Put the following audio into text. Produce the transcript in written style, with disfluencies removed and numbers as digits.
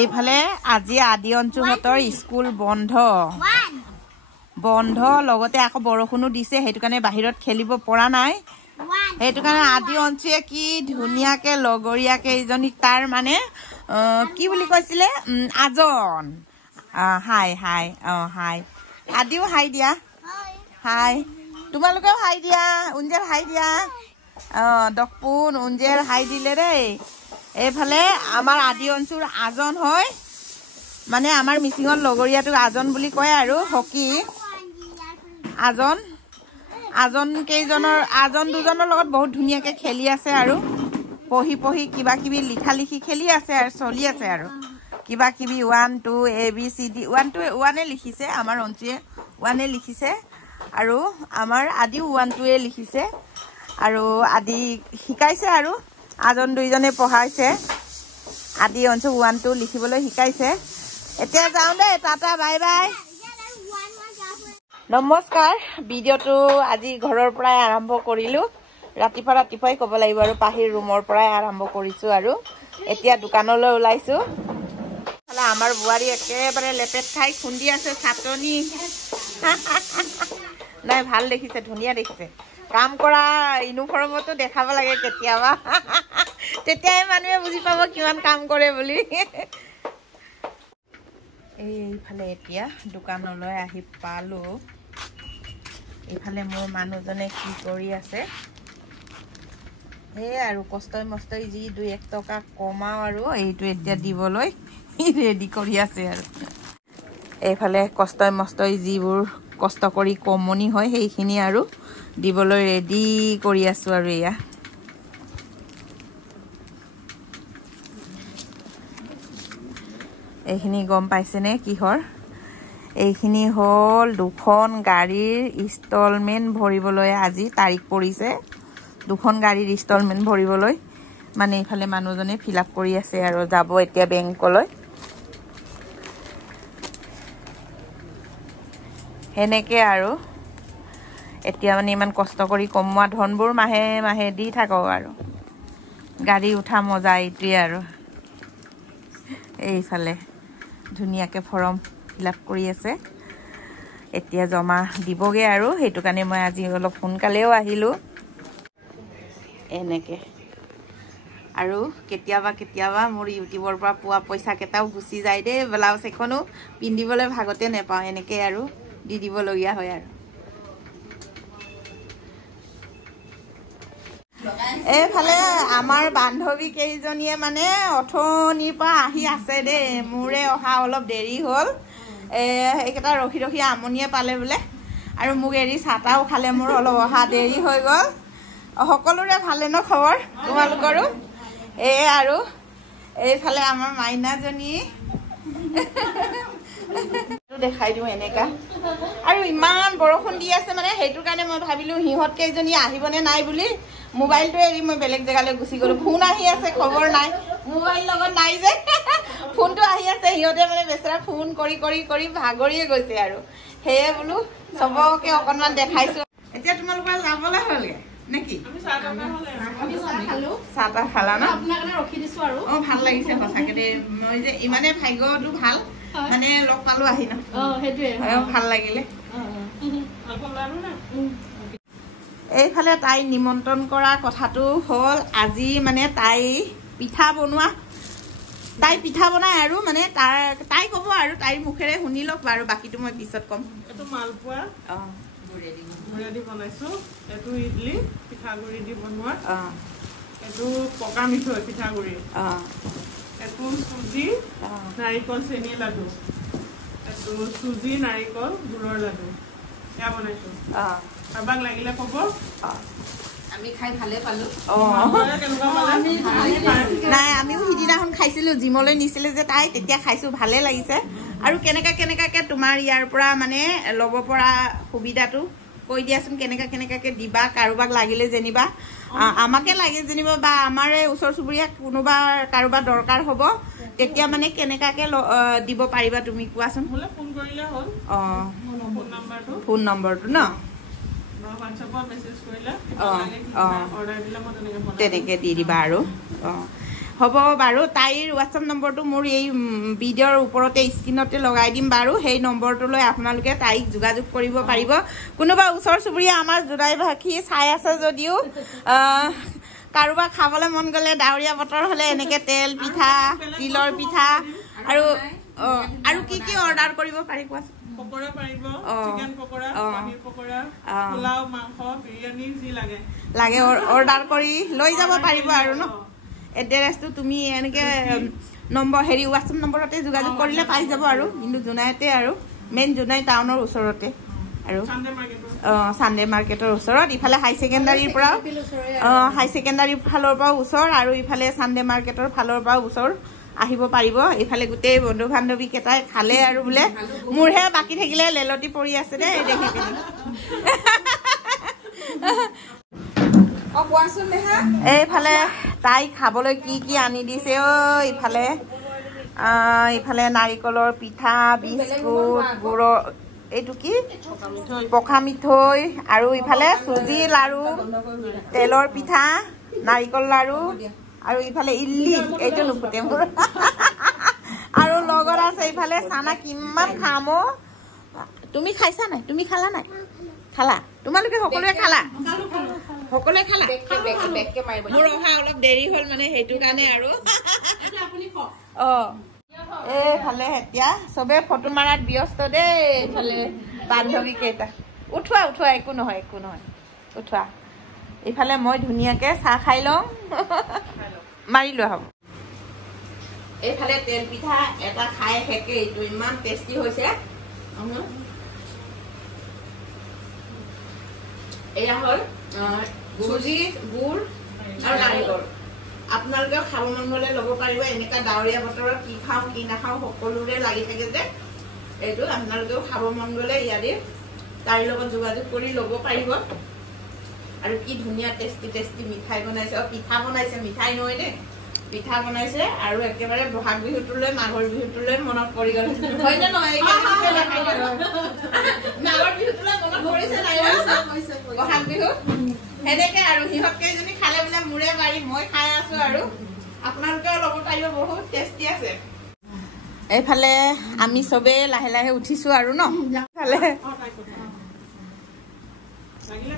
এইফালে আজি আদি অঞ্চুহঁতৰ স্কুল বন্ধ লগতে আকৌ বৰষুণো দিছে সেইটো কাৰণে বাহিৰত খেলিব পৰা নাই সেইটো কাৰণে আদি অঞ্চুয়ে কি ধুনীয়াকে লগৰীয়াকে ইজনীক তাৰ মানে কি বুলি কৈছিলে আজন হাই হাই হাই আদিও হাই দিয়া হাই তোমালোকেও হাই দিয়া উঞ্জেৰ হাই দিয়া দকপুন উঞ্জেৰ হাই দিলে দেই এইফালে আমাৰ আদি অঞ্চুৰ আজন হয় মানে আমাৰ মিচিঙত লগৰীয়াটো আজন বুলি কয় আৰু হকি আজন কেইজনৰ আজন দুজনৰ লগত বহুত ধুনীয়াকে খেলি আছে আৰু পঢ়ি কিবা কিবি লিখি খেলি আছে আৰু চলি আছে আৰু কিবা কিবি 1 2 ABCD 1 2 1 লিখিছে আমাৰ অঞ্চুয়ে 1 লিখিছে আৰু আমাৰ আদিও 1 2 লিখিছে আৰু আদি শিকাইছে আৰু আজন দুইজনে পঢ়াইছে আদি অঞ্চু 1 2 লিখিবলৈ শিকাইছে এতিয়া যাওঁ দে টাটা বাই বাই নমস্কাৰ ভিডিঅ'টো আজি ঘৰৰ পৰাই আৰম্ভ কৰিলো ৰাতিপুৱাই ক'ব লাগিব আৰু পাহিৰ ৰুমৰ পৰাই আৰম্ভ কৰিছো আৰু এতিয়া দোকানলৈ ওলাইছো হলা আমাৰ বুৱাৰী একেবাৰে লেপেট খাই খুন্দি আছে চাটনি নাই ভাল দেখিছে ধুনীয়া দেখিছে কাম কৰা ইউনিফৰ্মতো দেখাব লাগে কেতিয়াবা তেতিয়াই মানুহে বুজি পাব কিমান কাম কৰে বুলি এইফালে এতিয়া দোকানলৈ আহি পালো এইফালে মোৰ মানুহজনে কি কৰি আছে এই আৰু কষ্টই মষ্টই যি 2-1 টকা কমাও আৰু এইটো এতিয়া দিবলৈ ৰেডি কৰি আছে আৰু এইফালে কষ্টই মষ্টই যিবোৰ কষ্ট কৰি কমনি হয় সেইখিনি আৰু দিবলৈ ৰেডি কৰি আছো আৰু এয়া এইখিনি গম পাইছেনে কিহৰ এইখিনি হল দুখন গাড়ীৰ ইনষ্টলমেন্ট ভৰিবলৈ আজি তাৰিখ পৰিছে দুখন গাড়ীৰ ইনষ্টলমেন্ট ভৰিবলৈ মানে ইফালে মানুহজনে ফিল আপ কৰি আছে আৰু যাব এতিয়া বেংকলৈ হেনেকে আৰু এতিয়া মানে ইমান কষ্ট কৰি কমোৱা ধনবোৰ মাহে মাহে দি থাকক আৰু গাড়ী উঠা মজা এইটোৱে আৰু এইফালে ধুনীয়াকে ফৰ্ম ফিল আপ কৰি আছে এতিয়া জমা দিবগে আৰু সেইটো কাৰণে মই আজি অলপ সোনকালেও আহিলো এনেকে আৰু কেতিয়াবা মোৰ ইউটিউবৰ পৰা পোৱা পইচা কেটাও গুচি যায় দেই ব্লাউজ এখনো পিন্ধিবলৈ ভাগতে নেপাওঁ এনেকে আৰু দি দিব লগিয়া হয় আৰু এইফালে আমাৰ বান্ধৱী কেইজনীয়ে মানে অথনিৰ পৰা আহি আছে দেই মোৰে অহা অলপ দেৰি হ'ল এইকেইটা ৰখি আমনিয়ে পালে বোলে আৰু মোক এৰি চাটাও খালে মোৰ অলপ অহা দেৰি হৈ গ'ল সকলোৰে ভালে ন খবৰ তোমালোকৰো আৰু এইফালে আমাৰ মাইনাজনী দেখাই দিওঁ এনেকা আৰু ইমান বৰষুণ দি আছে মানে সেইটো কাৰণে মই ভাবিলো হিহঁত কেইজনী আহিবনে নাই বুলি মোবাইলটো এৰি মই বেলেগ জেগালৈ গুচি গলো ফোন আহি আছে খবৰ নাই মোবাইল লগত নাই যে ফোনটো আহি আছে হিহঁতে মানে বেচেৰা ফোন কৰি ভাগৰিয়ে গৈছে আৰু সেয়ে বোলো সবকে অকণমান দেখাইছো এতিয়া তোমালোকৰ যাবলৈ হ'লগে নেকি আমি চাহ খালা ন আপোনাৰ কাৰণে ৰখি দিছো আৰু ভাল লাগিছে সঁচাকে দে মই যে ইমানে ভাগ্যটো ভাল মানে লগ পালো আহি ন সেইটোৱে ভাল লাগিলে এইফালে তাই নিমন্ত্ৰণ কৰা কথাটো হ'ল আজি মানে তাই পিঠা বনাই আৰু মানে তাই ক'ব আৰু তাইৰ মুখেৰে শুনি লওক বাৰু বাকিটো মই পিছত ক'ম এইটো মালপোৱা গুড়ি দি বনাইছো এইটো ইডলি পিঠাগুড়ি দি বনোৱা এইটো পকা মিঠৈ পিঠাগুড়ি এইটো চুজি নাৰিকল চেনি লাডু এইটো চুজি নাৰিকল গুড়ৰ লাডু এয়া বনাইছো কাৰোবাক লাগিলে ক'ব আমি খাই ভালে পালো নাই আমিও সিদিনাখন খাইছিলো জিমলৈ নিছিলে যে তাই তেতিয়া খাইছো ভালে লাগিছে আৰু কেনেকাকে তোমাৰ ইয়াৰ পৰা মানে ল'ব পৰা সুবিধাটো কৈ দিয়াচোন কেনেকাকে দিবা কাৰোবাক লাগিলে যেনিবা আমাকে লাগে যেনিবা বা আমাৰে ওচৰ চুবুৰীয়া কোনোবা কাৰোবাৰ দৰকাৰ হ'ব তেতিয়া মানে কেনেকাকে দিব পাৰিবা তুমি কোৱাচোন ফোন কৰিলে হ'ল ফোন নম্বৰটো ন WhatsApp মেছেজ কৰিলে তেনেকে দি দিবা আৰু হ'ব বাৰু তাইৰ হোৱাটছআপ নম্বৰটো মোৰ এই ভিডিঅ'ৰ ওপৰতে স্ক্ৰীণতে লগাই দিম বাৰু সেই নম্বৰটোলৈ আপোনালোকে তাইক যোগাযোগ কৰিব পাৰিব কোনোবা ওচৰ চুবুৰীয়া আমাৰ জোনাইবাসী চাই আছে যদিও কাৰোবাৰ খাবলৈ মন গ'লে ডাৱৰীয়া বতৰ হ'লে এনেকৈ তেল পিঠা তিলৰ পিঠা আৰু কি অৰ্ডাৰ কৰিব পাৰি কোৱাচোন পকৰা পাৰিব চিকেন পকৰা পনীৰ পকৰা পোলাও মাংস বিৰিয়ানী যি লাগে অৰ্ডাৰ কৰি লৈ যাব পাৰিব আৰু ন এড্ৰেছটো তুমি এনেকৈ নম্বৰ হোৱাটছআপ নম্বৰতে যোগাযোগ কৰিলে পাই যাব আৰু কিন্তু জোনাইতে আৰু মেইন জোনাই টাউনৰ ওচৰতে আৰু চানডে মাৰ্কেটৰ ওচৰত ইফালে হাই ছেকেণ্ডাৰীৰ পৰা হাই ছেকেণ্ডাৰী ফালৰ পৰাও ওচৰ আৰু ইফালে চানডে মাৰ্কেটৰ ফালৰ পৰাও ওচৰ আহিব পাৰিব ইফালে গোটেই বন্ধু বান্ধৱী কেইটাই খালে আৰু বোলে মোৰহে বাকী থাকিলে লেলতি পৰি আছে দে দেখি পিনি এইফালে তাই খাবলৈ কি আনি দিছে ইফালে নাৰিকলৰ পিঠা বিস্কুট গুড়ৰ এইটো কি পকা মিঠৈ আৰু ইফালে চুজি লাৰু তেলৰ পিঠা নাৰিকল লাৰু আৰু ইফালে ইডলি এইটো নুফুটে মোৰ আৰু লগত আছে ইফালে চানা কিমান খাম তুমি খাইছা নাই তুমি খালা নাই খালা তোমালোকে সকলোৱে খালা মোৰ অহা অলপ দেৰি হ'ল মানে সেইটো কাৰণে আৰু এইফালে এতিয়া চবে ফটো মাৰাত ব্যস্ত দেই এইফালে বান্ধৱী কেইটা উঠোৱা একো নহয় উঠোৱা এইফালে মই ধুনীয়াকে চাহ খাই লওঁ মাৰি লোৱা হ'ব এইফালে তেল পিঠা এটা খাই হেকে এইটো ইমান টেষ্টি হৈছে এয়া হ'ল চুজি গুড় আৰু নাৰিকল আপোনালোকেও খাব মন গ'লে ল'ব পাৰিব এনেকুৱা ডাৱৰীয়া বতৰত কি খাওঁ কি নাখাওঁ সকলোৰে লাগি থাকে যে এইটো আপোনালোকেও খাব মন গ'লে ইয়াৰে তাইৰ লগত যোগাযোগ কৰি ল'ব পাৰিব আৰু কি ধুনীয়া টেষ্টি মিঠাই বনাইছে পিঠা বনাইছে মিঠাই নহয় দেই পিঠা বনাইছে আৰু একেবাৰে বহাগ বিহুটোলৈ মাঘৰ বিহুটোলৈ মনত পৰি গ'ল হয়নে নহয় মাঘৰ বিহুটোলৈ মনত পৰিছে নাই বহাগ বিহু সেনেকে আৰু সিহঁত কেইজনী খালে বোলে মোৰে বাৰী মই খাই আছো আৰু আপোনালোকেও ল'ব পাৰিব বহুত টেষ্টি আছে এইফালে আমি চবে লাহে উঠিছো আৰু ন লাগিলে